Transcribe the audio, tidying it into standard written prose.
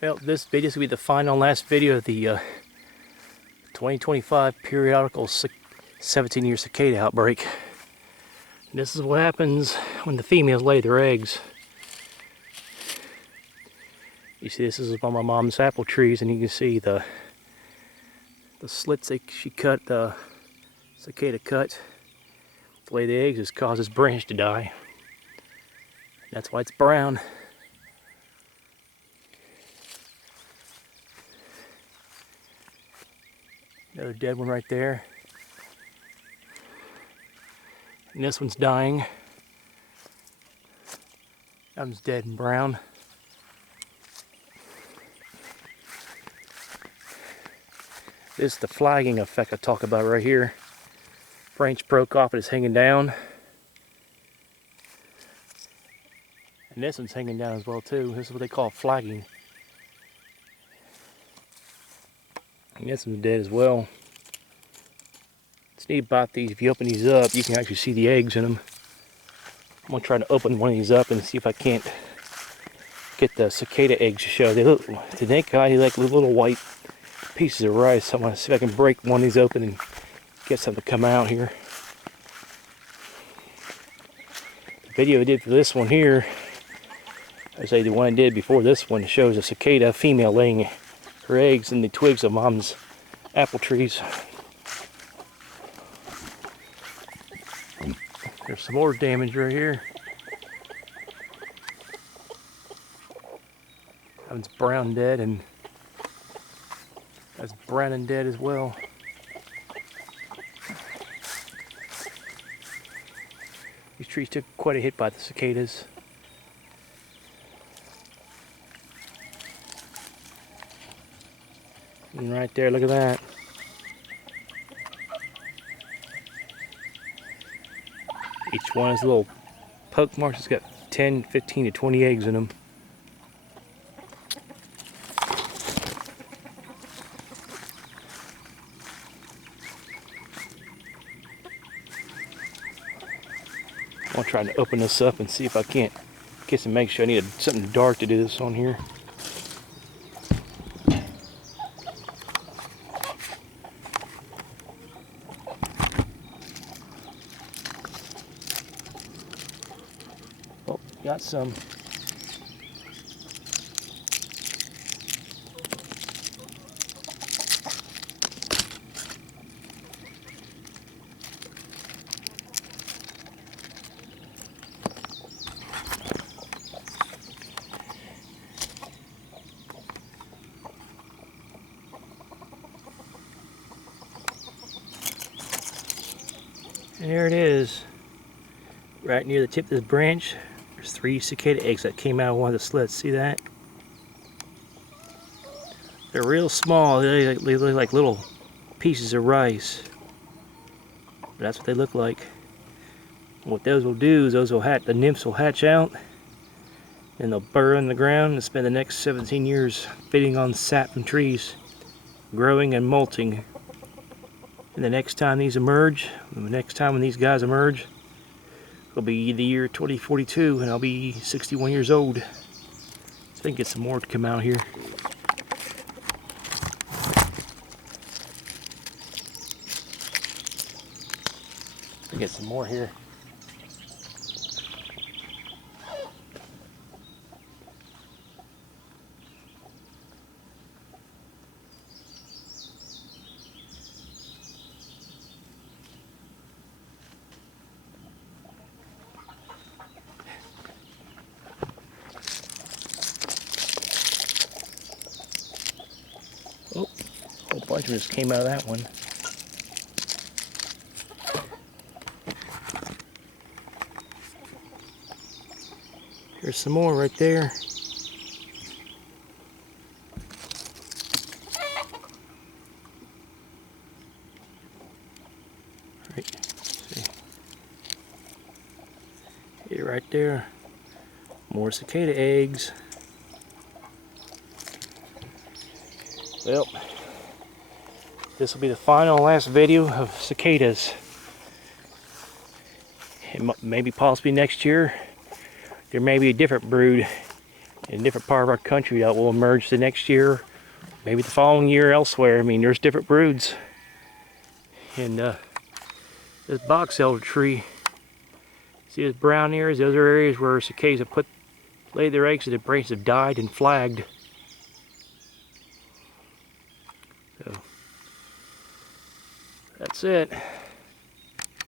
Well, this video is going to be the final and last video of the 2025 periodical 17-year cicada outbreak. And this is what happens when the females lay their eggs. You see, this is on my mom's apple trees, and you can see the slits she cut, the cicada cut to lay the eggs. Has caused this branch to die. That's why it's brown. Another dead one right there. And this one's dying. That one's dead and brown. This is the flagging effect I talk about right here. Branch broke off and it's hanging down. And this one's hanging down as well too. This is what they call flagging. And this one's dead as well. It's neat about these. If you open these up, you can actually see the eggs in them. I'm going to try to open one of these up and see if I can't get the cicada eggs to show. They look, to the naked eye, they like little white pieces of rice. So I'm going to see if I can break one of these open and get something to come out here. The video I did for this one here, I say the one I did before this one, shows a cicada female laying her eggs in the twigs of mom's apple trees. There's some more damage right here. That one's brown dead, and that's brown and dead as well. These trees took quite a hit by the cicadas. And right there, look at that. Each one has little poke marks. It's got 10, 15 to 20 eggs in them. I'm trying to open this up and see if I can't get some eggs. I need something dark to do this on here. Oh, got some. There it is, right near the tip of this branch. There's 3 cicada eggs that came out of one of the slits. See that? They're real small. They look like little pieces of rice. But that's what they look like. What those will do is the nymphs will hatch out, and they'll burrow in the ground and spend the next 17 years feeding on sap from trees, growing and molting. And the next time these emerge, the next time when these guys emerge, it'll be the year 2042, and I'll be 61 years old. So I can get some more to come out here. Get some more here. Oh, a whole bunch of this came out of that one. There's some more right there. See. Here, right there. More cicada eggs. Well, this will be the final and last video of cicadas. And maybe possibly next year there may be a different brood in a different part of our country that will emerge the next year, maybe the following year elsewhere. I mean, there's different broods. And this box elder tree, see those brown areas? Those are areas where cicadas have laid their eggs and the branches have died and flagged. So that's it.